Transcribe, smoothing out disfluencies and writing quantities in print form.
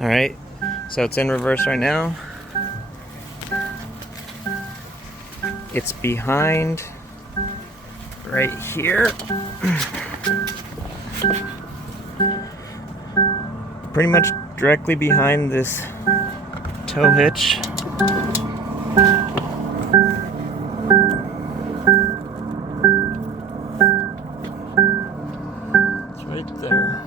All right, so it's in reverse right now. It's behind right here. Pretty much directly behind this tow hitch. It's right there.